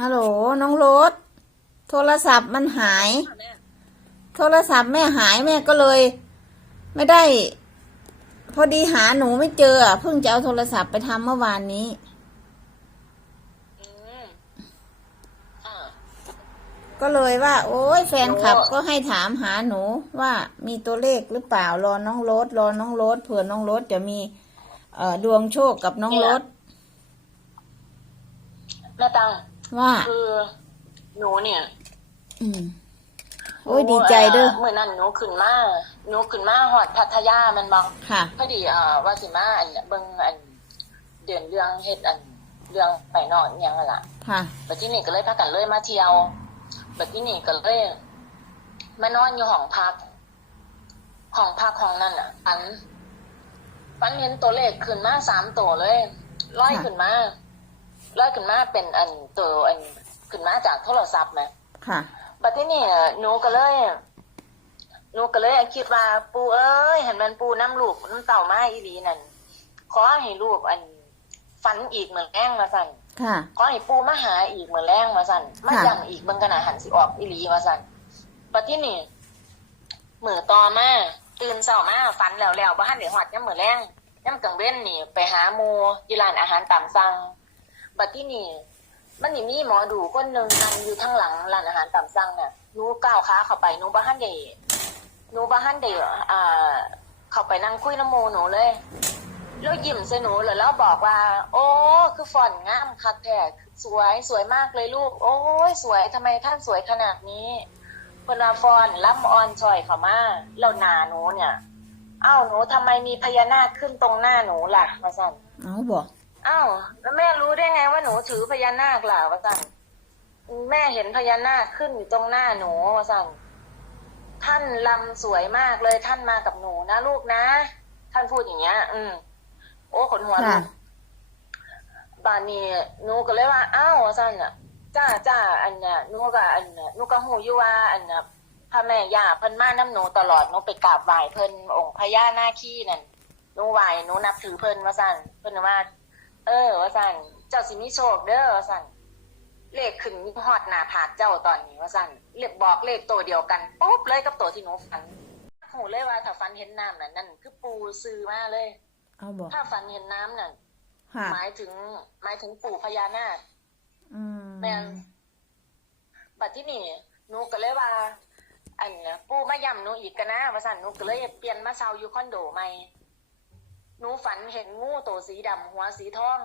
ฮัลโหลน้องโรถโทรศัพท์มันหาย โทรศัพท์แม่หายแม่ก็เลย ไม่ได้ พอดีหาหนูไม่เจอเพิ่งจะเอาโทรศัพท์ไปทำเมื่อวานนี้ก็เลยว่า โอ้ยแฟนคลับก็ให้ถามหาหนูว่ามีตัวเลขหรือเปล่ารอน้องโรถรอน้องโรถเผื่อน้องโรถจะมีเอ่อดวงโชคกับน้องโรถแม่ตัง ว่า คือหนูเนี่ย อืมโอ้ยดีใจเด้อเมื่อนั้นหนูขึ้นมาหนูขึ้นมาหอดพัทยามันบอกค่ะพอดีอ่าว่าสิมาอันเบิ่งอัน เดือนเรื่องเฮ็ดอัน เรื่องไปนอกอหยังอะล่ะ ค่ะบัดที่นี่ก็เลยพากันเลยมาเที่ยวบัดที่นี่ก็เลยมานอนอยู่ห้องพักห้องพักห้องนั่นอะฝันฝันเห็นตัวเลขขึ้นมาสามตัวเลยร้อยค่ะขึ้นมา ร้อยขึ้นมาเป็นอันตัวอันขึ้นมาจากโทรศัพท์ไหมค่ะบัดที่นี่หนูก็เลยหนูก็เลยคิดว่า ปูเอ้ยเห็นมันปูน้ำลูกน้ำเต่ามาอีหลีนั่นขอให้ลูกอันฝันอีกเหมือนแรงมาสั่นค่ะขอให้ปูมาหาอีกเหมือนแรงมาสั่นมาค่ะย้ำอีกเบิ่งกันนะหันสิออกอีหลีมาสั่นบัดที่นี่มือต่อมาตื่นเช้ามาฝันแล้วแล้วบ้านเดี๋ยวหอดย่ำมือแรงย่ำกลางเว้นนี่ ไปหาหมูที่ร้านอาหารตามสั่ง บัดที่นี่มันนี่มีหมอดูคนหนึ่งนั่งอยู่ทั้างหลังร้านอาหารตามสั่งน่ะหนูก้าวขาเข้าไปนูบ้านเดหนูบ้านเดอ่าเข้าไปนั่งคุยน้ำโมหนูเลยแล้วยิ้มใส่หนูแล้วแล้วบอกว่า โอ้คือฟอนงามคักแท้สวยสวยมากเลยลูก โอ้ยสวยทำไมท่านสวยขนาดนี้พนว่าฟอนล่ำออนชอยเข้ามาแล้วหนาหนูเนี่ยอ้าวหนูทำไมมีพญานาคขึ้นตรงหน้าหนูล่ะมาสั่นเอาบอก อ้าวแล้วแม่รู้ได้ไงว่าหนูถือพญานาคล่ะว่าสั่นแม่เห็นพญานาคขึ้นอยู่ตรงหน้าหนูว่าสั่นท่านลำสวยมากเลยท่านมากับหนูนะลูกนะ ท่านพูดอย่างเงี้ย อืม โอ้ขนหัวลุค่ะกบานนี้หนูก็เลยว่า อ้าวว่าสั่นอะจ้าจ้าอันเนี้ยหนูก็อันเนี้ยหนูก็หูอยู่ว่า อันเนี้ยพระแม่ย่าเพิ่นมาน้ำหนูตลอดหนูไปกราบไหว้เพิ่นองค์พญานาคีนั่นหนูไหว้หนูนับถือเพิ่นว่าสั่นเพิ่นว่า เออว่าสั่นเจ้าสิมีโชคเด้อว่าสั่นเลขขึ้นฮอดหน้าผากเจ้าตอนนี้ว่าสั่นเลขบอกเลขตัวเดียวกันปุ๊บเลยกับตัวที่หนูฝันหูเลยว่าถ้าฝันเห็นน้ำนั่นนั่นคือปูซื้อมาเลยเอาบอกถ้าฝันเห็นน้ำนั่นค่ะหมายถึง หมายถึงปู่พญานาคอืมแม่นบัดที่นี่หนูก็เลยว่า อันน่ะปู่มาย่ำหนูอีกกันนะว่าสั่นหนูก็เลยเปลี่ยนมาเช่าอยู่คอนโดใหม่ หนูฝันเห็นงูตัวสีดำหัวสีทอง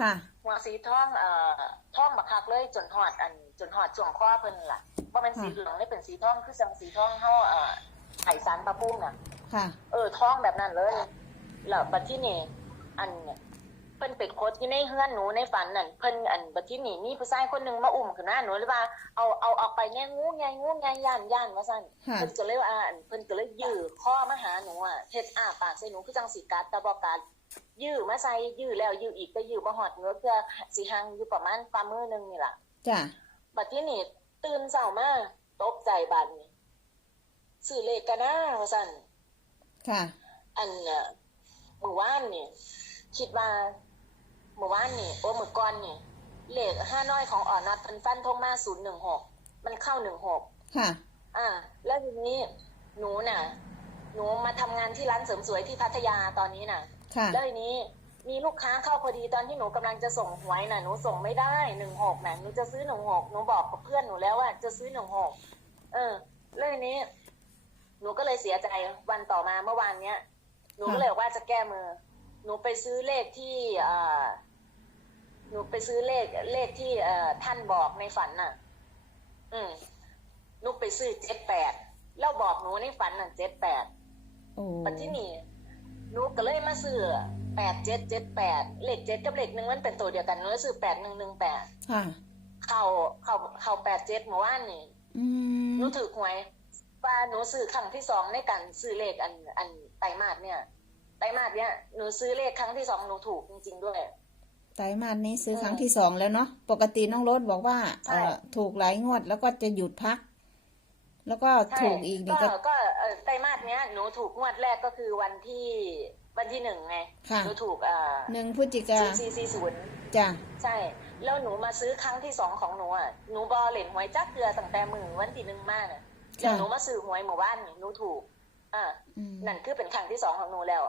ค่ะ หัวสีทองเอ่อทองบักคักเลยจนหอดอันจนหอดช่วงข้อเพิ่นล่ะว่าเป็นสีเหลืองเลยเป็นสีทองคือสังสีทองเฮาเอ่อไห่สารปลาปุ้มน่ะ ค่ะ เออท้องแบบนั้นเลยแล้วบัดที่นี่อัน เนี่ยเพิ่นเป็ดโคตรอยู่ในเฮือนหนูในฝันนั่นเพิ่นอันบัดที่นี่มีผู้ชายคนหนึงมาอุ้มขึ้นหน้าหนูเลยว่าเอาเอาออกไปแง่งูไงงูไงย่านย่านว่าซั่นค่ะ เพิ่นก็เลยว่าอันเพิ่นก็เลยยื้อข้อมาหาหนูอะเฮ็ดอ้าปากใส่หนูคือจังสิกัดแต่บ่กัดยื้อมาใส่ยื้อแล้วยื้ออีกก็ยื้อบ่ฮอดเนื้อเพื่อสิห่างอยู่ประมาณฝ่ามือหนึงนี่ล่ะ จ้ะบัดที่นี่ตื่นเช้ามาตกใจบัดนี้ซื้อเลขกันนะว่าซั่น ค่ะ อันน่ะเมื่อวานนี่คิดว่า เมื่อวานนี่โอ้เมื่อก่อนนี่เลขห้าน้อยของอ่อนนัดพันฟันทงมาศูนย์หนึ่งหกมันเข้าหนึ่งหกค่ะ อ่า แล้วทีนี้หนูน่ะ หนูมาทำงานที่ร้านเสริมสวยที่พัทยาตอนนี้น่ะค่ะแล้วทีนี้มีลูกค้าเข้าพอดีตอนที่หนูกำลังจะส่งหวยน่ะหนูส่งไม่ได้หนึ่งหกน่ะหนูจะซื้อหนึ่งหกหนูบอกกับเพื่อนหนูแล้วว่าจะซื้อหนึ่งหกเออแล้วทีนี้ หนูก็เลยเสียใจวันต่อมาเมื่อวานเนี้ย หนูก็เลยบอกว่าจะแก้มือ หนูไปซื้อเลขที่เอ่อ หนูไปซื้อเลขเลขที่เอ่อท่านบอกในฝันน่ะ อืมหนูไปซื้อเจ็ดแปดแล้วบอกหนูในฝันน่ะเจ็ดแปดโอ้ปัจจุบันหนูก็เลยมาซื้อแปดเจ็ดเจ็ดแปดเลขเจ็ดกับเลขหนึ่งมันเป็นตัวเดียวกันหนูเลยซื้อแปดหนึ่งหนึ่งแปดค่ะเข้าเข้าเข้าแปดเจ็ดเมื่อวานนี่อืมหนูถือหวยว่าหนูซื้อครั้งที่สองในการซื้อเลขอันอันไตรมาสเนี่ยไตรมาสเนี่ยหนูซื้อเลขครั้งที่สองหนูถูกจริง ๆ ด้วย ไตรมาสนี้ซื้อเออครั้งที่สองแล้วเนาะปกติน้องรถบอกว่าใช่เอ่อถูกหลายงวดแล้วก็จะหยุดพัก แล้วก็ใช่ถูกอีกนี่ก็ก็ก็เอ่อไตรมาสเนี้ยหนูถูกงวดแรกก็คือวันที่วันที่หนึ่งไงค่ะหนูถูกอ่าหนึ่งพฤศจิกาซีซีศูนย์จ้ะใช่ แล้วหนูมาซื้อครั้งที่สองของหนูอะหนูบอเหรียญหวยจักเกลือตั้งแต่มือวันที่หนึ่งมากอะแล้วหนูมาซื้อหวยหมู่บ้านนี่หนูถูกอ่าอืมนั่นคือเป็นครั้งที่สองของหนูแล้ว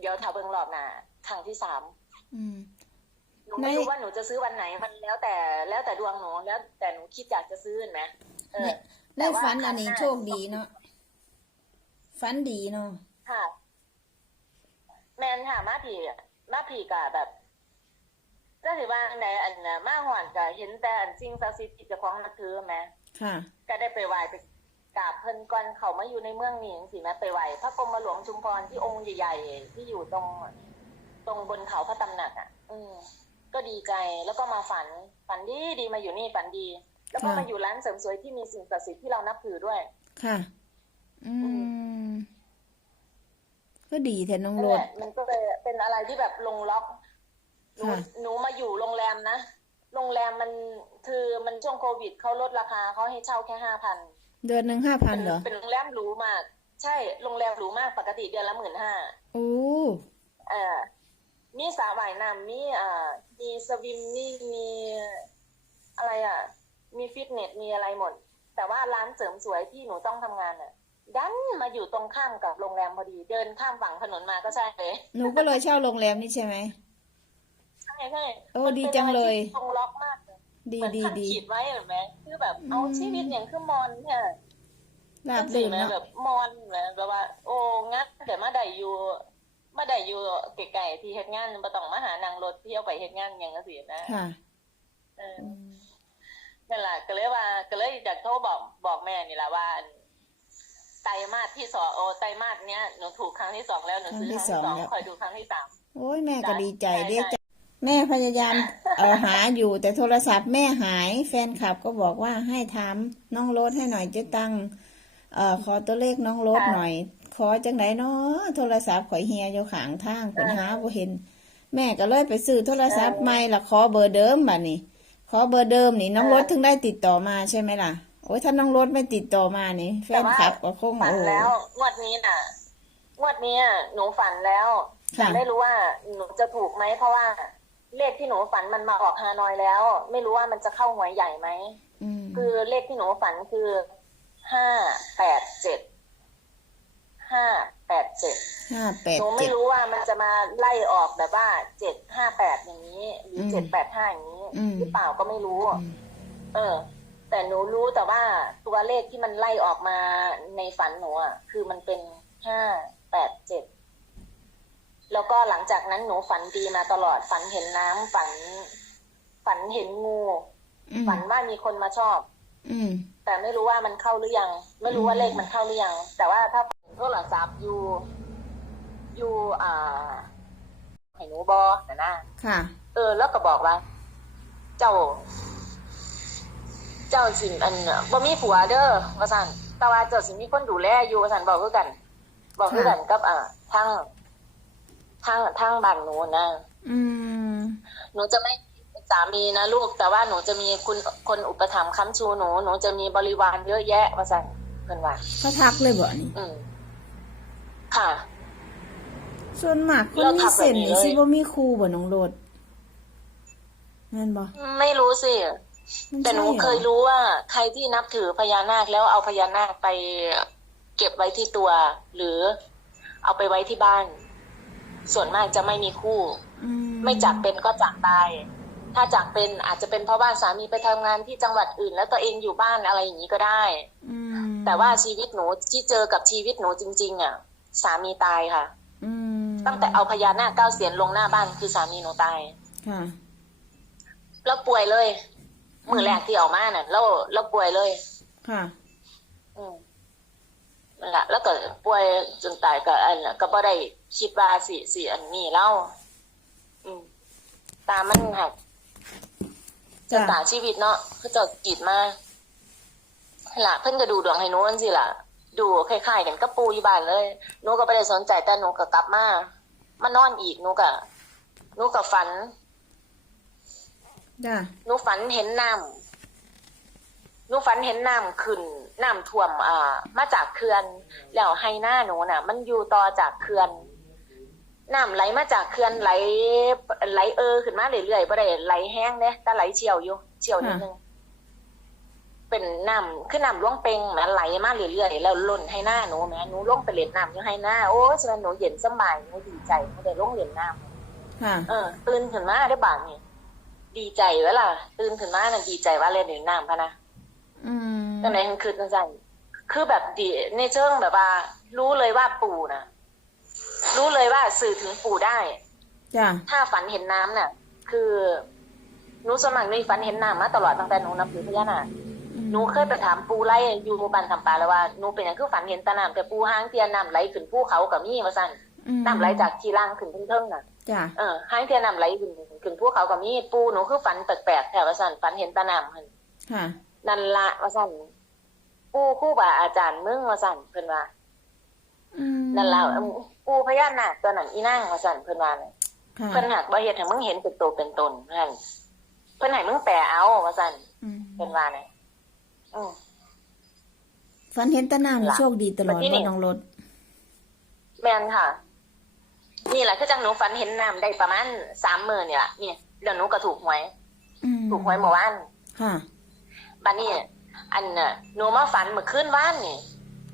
เดี๋ยวถ้าเบิ่งรอบหน้าครั้งที่สามอืม หนูไม่ในรู้ว่าหนูจะซื้อวันไหนมันแล้วแต่แล้วแต่ดวงหนูแล้ว แต่หนูคิดอยากจะซื้อเห็นไหมเออในฝันอันนี้โชคดีเนาะฝันดีเนาะค่ะ แมนค่ะมาผีมาผีกะแบบก็ถือว่าอันไหนอันน่ะมาหวานกะเห็นแต่อันสิ่งศักดิ์สิทธิ์ที่เจะคล้าของนับถือแหมค่ะก็ได้ไปไหว้ไปกราบเพิ่นก่อนเขามาอยู่ในเมืองนี่จังซี่แหมไปไหว้พระกรมหลวงชุมพรที่องค์ใหญ่ ๆ ที่อยู่ตรง ตรงบนเขาพระตำหนักอะ อืม ก็ดีใจแล้วก็มาฝันฝันดีดีมาอยู่นี่ฝันดี แล้วก็ค่ะมาอยู่ร้านเสริมสวยที่มีสิ่งศักดิ์สิทธิ์ที่เรานับถือด้วย ค่ะ อืม ก็ดีแทนน้องนั่รนแหถละมันก็เลยเป็นอะไรที่แบบลงล็อกหนูค่ะหนูมาอยู่โรงแรมนะโรงแรมมันคือมันช่วงโควิดเขาลดราคาเขาให้เช่าแค่ห้าพันเดือนหนึ่งห้าพันเหรอเป็นโรงแรมหรูมาก ใช่โรงแรมหรูมากปกติเดือนละหมื่นห้าโอ้อ่ามีสระว่ายน้ำมีอ่า มีสวิมมิ่งมีอะไรอะ มีฟิตเนสมีอะไรหมด แต่ว่าร้านเสริมสวยที่หนูต้องทำงานอะ ดันมาอยู่ตรงข้ามกับโรงแรมพอดี เดินข้ามฝั่งถนนมาก็ใช่เลย หนูก็เลยเช่าโรงแรมนี่ใช่ไหมใช่ใช่โอ้มันดีป็นจังเลยอะไรที่ตรงล็อกมากเลยดีเหมือนดีท่านดีขีดไว้เห็นไหมคือแบบเอาอืมชีวิตอย่างคือมอนเนี่ยราบสิรื่นแม่เนาะแบบมอนแม่แบบว่า โอ้งัดแต่มาได้อยู่ มาได้อยู่ไกลๆที่เฮ็ดงานบ่ต้องมาหานางรถเที่ยวไปเฮ็ดงานหยังจังซี่นะค่ะเอออืมนั่นแหละก็เลยว่าก็เลยอยากโทรบอกบอกแม่นี่แหละว่าอันไตรมาสที่สองโอ้ไตรมาสเนี้ยหนูถูกครั้งที่สองแล้วหนูซื้อครั้งที่สองคอยดูครั้งที่สามโอ้ยแม่ก็ดีใจใช่เด้ใช่จ้ะแม่พยายามเออหาอยู่แต่โทรศัพท์แม่หาย แฟนคลับก็บอกว่าให้ถามน้องรถให้หน่อยเจะตังเอ่อขอตัวเลขน้องรถหน่อย ขอจังไหนเนาะโทรศัพท์ข่อยเฮียอยู่ข้างทางเป็นหาบ่เห็น แม่ก็เลยไปซื้อโทรศัพท์ใหม่ละขอเบอร์เดิมบัดนี้ ขอเบอร์เดิมนี่น้องรถถึงได้ติดต่อมาใช่ไหมล่ะ โอ้ยถ้าน้องรถไม่ติดต่อมานี่แฟนคลับก็คงฝันโอ้ แล้วงวดนี้น่ะงวดนี้อะหนูฝันแล้วค่ะ แต่ไม่รู้ว่าหนูจะถูกไหมเพราะว่าเลขที่หนูฝันมันมาออกฮานอยแล้ว ไม่รู้ว่ามันจะเข้าหวยใหญ่ไหม อืมคือเลขที่หนูฝันคือห้าแปดเจ็ด ห้าแปดเจ็ดห้าแปดหนูไม่เจ็ด รู้ว่ามันจะมาไล่ออกแบบว่าเจ็ดห้าแปดอย่างนี้หรือมเจ็ดแปดห้าอย่างนี้อืม หรือเปล่าก็ไม่รู้ อืมเออ แต่หนูรู้แต่ว่าตัวเลขที่มันไล่ออกมาในฝันหนูอะคือมันเป็นห้าแปดเจ็ดแล้วก็หลังจากนั้นหนูฝันดีมาตลอดฝันเห็นน้ำฝัน ฝันเห็นงู อืมฝันว่ามีคนมาชอบ อืม แต่ไม่รู้ว่ามันเข้าหรือยัง ไม่รู้ว่าเลขมันเข้าหรือยัง แต่ว่าถ้า โทรศัพท์อยู่ อยู่อ่าให้หนูบอนะนะค่ะ เออ แล้วก็บอกว่า เจ้า เจ้าสินอันน่ะบ่มีผัวเด้อว่าซั่นแต่ว่าเจ้าสิมีคนดูแลอยู่ว่าซั่นบอกคือกัน บอกคือกันกับ อ่าทางทางทางบ้านหนูนะอืมหนูจะไม่มีสามีนะลูก แต่ว่าหนูจะมีคุณคนอุปถัมภ์ค้ำชูหนู หนูจะมีบริวารเยอะแยะว่าซั่นเพิ่นว่าเขาทักเลยบ่นี่อืม ค่ะ ส่วนมากคนเรามีทักเส้นแบบนี้นี่เลยสิบ่มีครูบ่น้องโรดแม่นบ่ไม่รู้สิมันแต่หนูใช่รอเคยรู้ว่า ใครที่นับถือพญานาคแล้วเอาพญานาคไปเก็บไว้ที่ตัว หรือเอาไปไว้ที่บ้าน ส่วนมากจะไม่มีคู่อืไม่จากเป็นก็จากตาย ถ้าจากเป็นอาจจะเป็นเพราะว่าสามีไปทำงานที่จังหวัดอื่น แล้วตัวเองอยู่บ้านอะไรอย่างนี้ก็ได้อืมแต่ว่าชีวิตหนูที่เจอกับชีวิตหนูจริง ๆ อะ สามีตายค่ะอืมตั้งแต่เอาพญานาคเก้าเสียนลงหน้าบ้านคือสามีหนูตายค่ะแล้วป่วยเลย มือแรกที่ออกมาน่ะ แล้วแล้วป่วยเลย ค่ะ อืมนั่นแหละแล้วก็ป่วยจนตายก็อันน่ะก็บ่ได้คิดว่าสิสิอันนี้เล่าอืม ตามันหักจ้ะชะตาชีวิตเนาะคือเจะกีดมานั่นล่ะเพิ่นก็ดูดวงให้หนูจังซี่ล่ะ ดูคล้ายๆกันกับปูอยู่บ้านเลยหนูก็บ่ได้สนใจแต่หนูก็กลับมามานอนอีกหนูก็หนูก็ฝันจ้ะหนูฝันเห็นน้ำหนูฝันเห็นน้ำขึ้นน้ำท่วมอ่า มาจากเขื่อนแล้วให้หน้าหนูน่ะ มันอยู่ต่อจากเขื่อนน้ำไหลมาจากเขื่อนไหล ไหลเออขึ้นมาเรื่อยๆบ่ได้ไหลแห้งเด้แต่ไหลเชี่ยวอยู่เชี่ยวนิดนึง เป็นน้ำคือน้ำล่วงเปงแหมไหลมาเรื่อยๆแล้วล่นให้หน้าหนูแหมหนูลงไปเล่นน้ำอยู่ให้หน้าโอ้ยฉะนั้นหนูเย็นสบายหนูดีใจหนูได้ลงเล่นน้ำค่ะเออตื่นขึ้นมาได้บาดนี่ดีใจเวล่ะตื่นขึ้นมาน่ะดีใจว่าเล่นในน้ำพะนะอืมจังไหนคือจังซั่นคือแบบดีในเชิงแบบว่า รู้เลยว่าปู่น่ะรู้เลยว่าสื่อถึงปู่ได้จ้ะถ้าฝันเห็นน้ำน่ะ คือหนูสวนมัครในฝันเห็นน้ำมาตลอดตั้งแต่หนูนับถือพญานาค หนูเคยไปถามปูไล่อยู่บ้านทำปลาแล้วว่าหนูเป็นอย่างคือฝันเห็นแตะน้ำแต่ปูห้างเทียนน้ำไหลขึ้นภูเขากับมีมาสั่นอืมน้ำไหลจากที่ล่างขึ้นเทิงๆน่ะจ้ะเออห้างเทียนน้ำไหลขึ้นขึ้นภูเขากับมีปูหนูคือฝันแปลกๆแถวว่าสั่นฝันเห็นแตะน้ำหั่นค่ะนั่นละว่าสั่นปูครู่บาอาจารย์มึงว่าสั่นเพิ่นว่าอืมนั่นละเอิ่มปูพญานาคตัวนั้นอีนางว่าสั่นเพิ่นว่าเลยค่ะเพิ่นหักบ่เฮ็ดให้มึงเห็นเป็นตัวเป็นตนเพิ่นเพิ่นให้มึงแปลเอาว่าซั่นอืมเพิ่นว่าไง อือฝันเห็นแตะน้ำนี่ล่ะโชคดีตลอดบัดนี้นี่ว่าน้องรถ แม่นค่ะ นี่แหละคือจังหนูฝันเห็นน้ำได้ประมาณ3มื้อนี่ล่ะนี่เดี๋ยวหนูก็ถูกหวย อืมถูกหวยเมื่อวานค่ะ บัดนี้อันน่ะหนูมาฝันเมื่อคืนวานนี่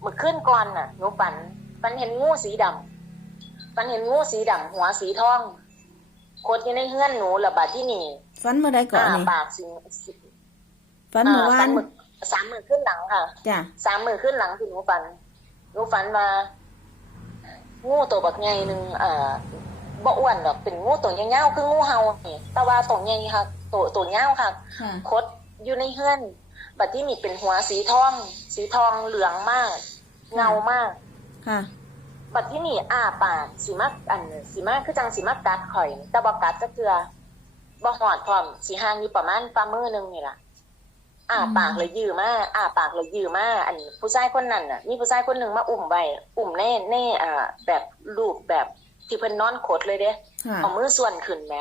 เมื่อคืนก่อนน่ะหนูฝันฝันเห็นงูสีดำฝันเห็นงูสีดำหัวสีทองโคตรอยู่ในเฮือนหนูแล้วบัดที่นี่ฝันเมื่อใดก่อนอ่านี่ปากสิสิฝันเมื่อวาฝันมื้อ สามมื้อขึ้นหลังค่ะจ้ะสามมือขึ้นหลังที่หนูฝันหนูฝันว่างูตัวบักใหญ่หนึ่งเอ่อบ่อ้วนดอกเป็นงูตัวใหญ่ๆคืองูเห่านี่แต่ว่าตัวใหญ่ค่ะตัวตัวเหี่ยวค่ะค่ะคดอยู่ในเฮือนบัดที่มีเป็นหัวสีทอง สีทองเหลืองมาก เงามาก ค่ะ บัดที่นี่อ้าปากสีมักอันสีมากคือจังสีมักกัดข่อยแต่บ่กัดจะเกลือบ่หอดพร้อมสีห่างอยู่ประมาณฝ่ามือหนึงนี่ล่ะ อ้าปากเลยยื้อมาอ้าปากเลยยื้อมาอันผู้ชายคนนั้นน่ะ มีผู้ชายคนหนึ่งมาอุ้มไว้อุ้มแน่แน่อ่า แบบรูปแบบที่เพิ่นนอนขดเลยเด้ค่ะเอามือส่วนขึ้นแหม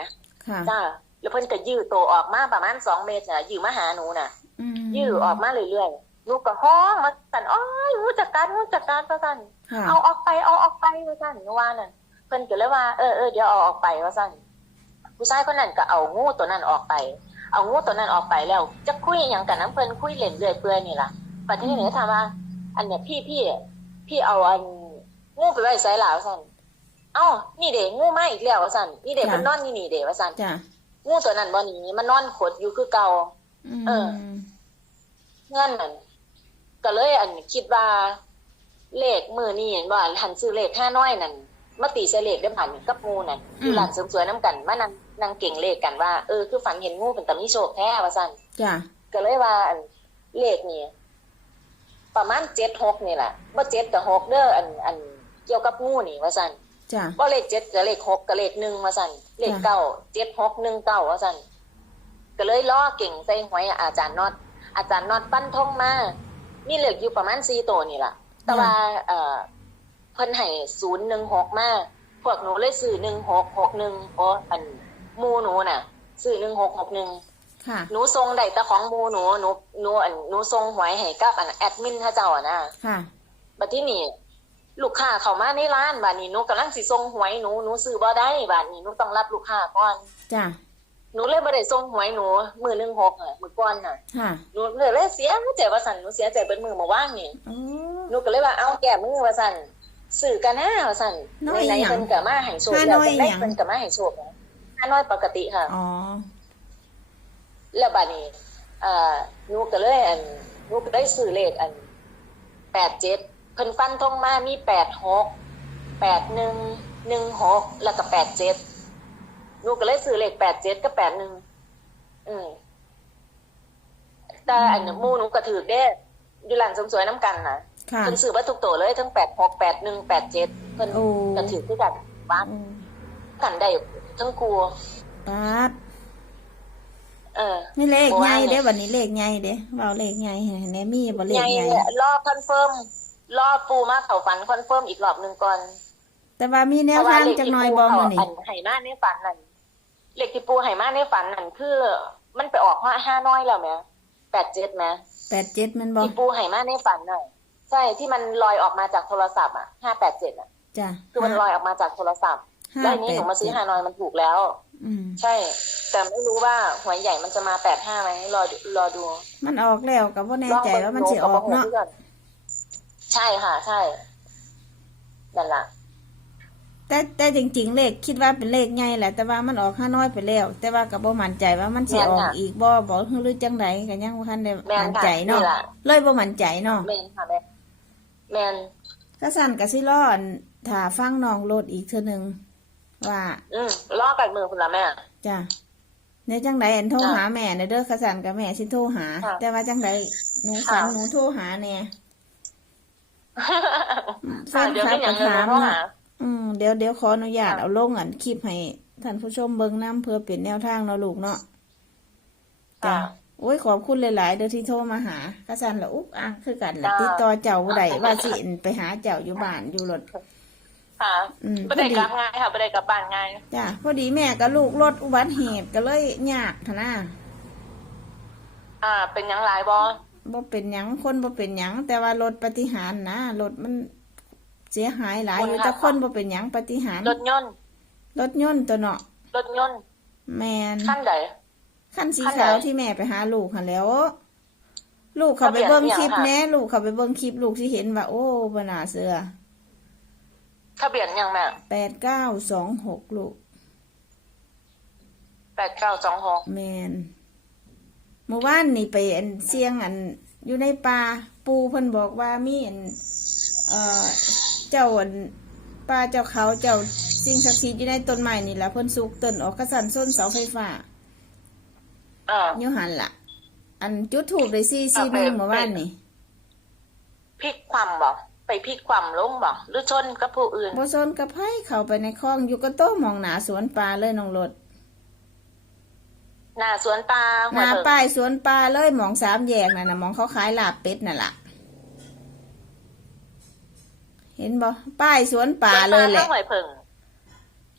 ค่ะจ้าแล้วเพิ่นก็ยื้อตัวออกมาประมาณสองเมตรน่ะยื้อมาหาหนูน่ะอืมยื้อออกมาเรื่อยๆหนูก็ฮ้องมาสั่นอ้อยงูจักการงูจักการว่าสั่นค่ะเอาออกไปเอาออกไปว่าสั่นหนูว่านั่นเพิ่นก็เลยว่าเออเออเดี๋ยวเอาออกไปว่าสั่นผู้ชายคนนั้นก็เอางูตัวนั้นออกไป เอางูตัวนั้นออกไปแล้ว จะคุยอหย่างกับน้ำเพิ่นคุยเล่นเรื่อยเปื่อยนี่ล่ะปัจจุบันนี้ถามว่า อันเนี้ยพี่พี่พี่เอาอันงูไปไว้ไสลาวสั่นเอ้านี่เด็งูมาอีกแล้วว่าสั่นนี่เด็จ้ะมันนอนนี่นี่เด็ว่าสั่นจ้ะงูตัวนั้นบ่หนีมันนอนขดอยู่คือเก่ามเออเงื่อนนั่นก็เลยอันคิดว่า เลขมือนี่เห็นว่าหันซื้อเลขห้าน้อยนั่นมาตีใส่เลขได้ผ่านกับงูนั่นอยู่ร้านเสริมสวยน้ำกันมานั่ง นั่งเก่งเลขกันว่าเออคือฝันเห็นงูเป็นตามีโชคแท้ว่าสั่นจ้ะก็เลยว่าอันเลขนี่ประมาณเจ็ดหกนี่แหละว่าเจ็ดกับหกเด้ออันอันเกี่ยวกับงูนี่ว่าสั่นจ้ะว่าเลขเจ็ดกับเลขหกกับเลขหนึ่งว่าสั่นเลขจ้ะเก้าเจ็ดหกหนึ่งเก้าว่าสั่นก็เลยล่อเก่งใส่หวยอาจารย์น็อตอาจารย์น็อตปั้นทงมามีเหลืออยู่ประมาณสี่ตัวนี่แหละแต่ว่าเอ่อเพิ่นให้ศูนย์หนึ่งหกมาพวกหนูเลยซื้อหนึ่งหกหกหนึ่งเพราะอัน หมูหนูน่ะซื้อหนึ่งหกหกหนึ่งค่ะหนูทรงได้แต่ของหมูหนูหนูหนูอันหนูทรงหวยให้กับอันแอดมินเขาเจ้าอะนะค่ะบัดที่นี่ลูกค้าเข้ามาในร้านบัดนี้หนูกำลังสิทรงหวยหนูหนูซื้อบ่ได้บัดนี้หนูต้องรับลูกค้าก่อนจ้ะหนูเลยบ่ได้ทรงหวยหนูมือหนึ่งหกอะมือก่อนน่ะค่ะหนูเลยเลยเสียใจว่าสั่นหนูเสียใจเป็นมือมาว่างนี่โอ้หนูก็เลยว่าเอาแก้มือว่าสั่นสื่อกันนะว่าสั่นน้อยไหนหยังๆเพิ่นก็มาให้โชคห้าแล้วน้อยจังได๋หยังเพิ่นก็มาให้โชคนะ ห้าน้อยปกติค่ะ อ๋อ แล้วบัดนี้เอ่อหนูก็เลยอันหนูก็ได้ซื้อเลขอันแปดเจ็ดเพิ่นฟันทงมามีแปดหกแปดหนึ่งหนึ่งหกแล้วก็แปดเจ็ดหนูก็เลยซื้อเลขแปดเจ็ดกับแปดหนึ่งอืมแต่อันหมู่หนูก็ถือเด้อยู่ร้านเสริมสวยน้ำกันน่ะค่ะเพิ่นซื้อวัตถุกตัวเลยทั้งแปดหกแปดหนึ่งแปดเจ็ดเพิ่นโอ้ก็ถือคือกันบ้านโอ้กันได้ ทั้งครูปาดเออนี่เลขบ่ใหว่าญ่ไงเด้วันนี้เลขใหญ่เด้เว้าเลขใหญ่ให้แหน่มีบ่เลขใหญ่ใหญ่รอคอนเฟิร์มรอปูมาเขาฝันคอนเฟิร์มอีกรอบหนึ่งก่อน แต่ว่ามีแนวทางจักหน่อยบ่เพราะมื้อว่าเลขที่ปูนี้เขาอันไหมาในฝันนั่นเลขที่ปูไหมาในฝันนั่นคือ มันไปออกห้าห้าน้อยแล้วไหมแปดเจ็ดไหม87แม่นบ่ที่ปูไหมาในฝันน่ะใช่ที่มันลอยออกมาจากโทรศัพท์อะห้าแปดเจ็ดอะจ้ะคือมันลอยออกมาจากโทรศัพท์ห้า แล้วอันนี้แปหดนูมาซื้อเจ็ดฮานอยมันถูกแล้วอืมใช่ แต่ไม่รู้ว่าหวยใหญ่มันจะมาแปดห้าไหมรอดูรอดู มันออกแล้วกับว่าแน่ใจว่ามันสิออกเนาะใช่ค่ะ ใช่นั่นแหละแต่แต่จริง ๆ เลขคิดว่าเป็นเลขใหญ่แหละ แต่ว่ามันออกห้าน้อยไปแล้ว แต่ว่ากับบ่มั่นใจว่ามันสิออกอีกบ่บ่หรือจังไดก็ยังบ่ทันได้แม่นมั่นค่ะใจเนาะนี่ล่ะเลยบ่มั่นใจเนาะแมนค่ะแม่แมนก็สั่นก็สิรออันถ้าฟังน้องโลดอีกเทื่อหนึง ว่าอืมล่อกัดมือคุณละแม่จ้ะในจังไดอันโทรจ้ะหาแม่เนยเด้อขสันกับแม่สิโทรหาค่ะแต่ว่าจังไดหนูฝันค่ะหนูโทรหาแน่แฟค่ะนเดี๋ยวคลันี้บอก็ย่างเงินถามเพราะหาเนาะอืมเดี๋ยวเดี๋ยวขออนุญาตค่ะเอาลงอันคลิปให้ท่านผู้ชมเบิ่งน้ำเพื่อเป็นแนวทางเนาะลูกเนาะจ้ะค่ะโอ้ยขอบคุณหลายๆเด้อที่โทรมาหาขสันละอุ๊กอ่างคือกันละจ้ะติดต่อเจ้าบ่ได้ว่าสิอั่นไปหาเจ้าอยู่บ้านอยู่รถ ค่ะอืมไม่ได้กลับง่ายค่ะไม่ได้กลับบ้านง่าย จ้ะพอดีแม่กับลูกรถอุบัติเหตุก็เลยยากทนะอ่า เป็นหยังหลายบอบ่เป็นหยังคนบ่เป็นหยังแต่ว่ารถปฏิหารย์นะรถมันเสียหายหลายอยู่แต่คนบ่เป็นหยังปฏิหารย์รถยนต์รถยนต์ตัวเนาะรถยนต์แมนขั้นใด คันสีคันไหนขาวที่แม่ไปหาลูกหันแหล้ว ลูกเขาไปเบิ่งคลิปทะเบียนอิหยังคะแหน่ลูกเขาไปเบิ่งคลิปลูกที่เห็นว่าโอ้บ่น่าเสือ ทะเบียนหยังแม่8926ลูกแปดเก้าสองหกแมนเมื่อวานนี่ไปอันเสียงอันอยู่ในป่าปูเพิ่นบอกว่ามีอันเอ่อเจ้าอันป่าเจ้าเขาเจ้าสิ่งศักดิ์สิทธิ์อยู่ในต้นไม้นี่แหละเพิ่นสุกต้นออกกระสันส้นเสาไฟฟ้าอ่าอยู่หันล่ะอันจุดถูกเลยซี่ซี่เอาหไปนึ่งเมื่อวานนี่พลิกความบอก ไปพลิกความลงบอกหรือชนกับผู้อื่นบ่ซนกับไผเข้าไปในคลองอยู่ก็โต้มองหนาสวนปลาเลยน้องรถหน้าสวนปลาหหัวน้าเถิงป้ายสวนปลาเลยหมองสามแยกนั่นน่ะหมองเขาขายลาบเป็ดนั่นล่ะเห็นบ่ป้ายสวนปลาเลยแหละสวนปาทั้งหัวเผิง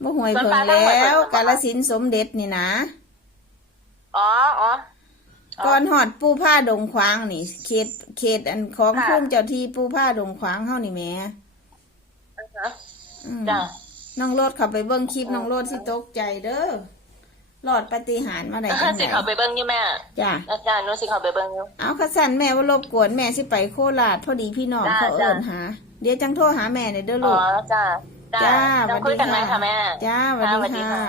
บ่ห่วยสวนเพิ่ปงลาทั้งหมดแล้วเพิ่นกาลสินธุ์สมเด็จนี่นะ อ๋ออ๋อ ก่อนหอดปูผ้าดงขวางนี่ เขตเขตอันของค่ะภูมิเจ้าที่ปูผ้าดงขวางเฮานี่แหม่อ่าฮะอืมจ้ะ น้องโลดเข้าไปเบิ่งคลิปน้องโลดสิตกใจเด้อรอดปาฏิหารย์มาได้จังสิไดเขาไปเบิ้งอยู่แม่จ้ะ อาจารย์หนุสิเขาไปเบิ้งอยู่ เอาขะสั่นแม่ว่ารบกวนแม่สิไปโคราชพอดีพี่น้องจ้ะเขาเอิ้นจ้ะหา เดี๋ยวจังโทรหาแม่หน่อยเด้ออ๋ลูอกจ้าจ้าจะสวัสคุยดีกันไหมค่ะ คะแม่ จ้าสจ้าสวัวัสสดีดีค่ะค่ะ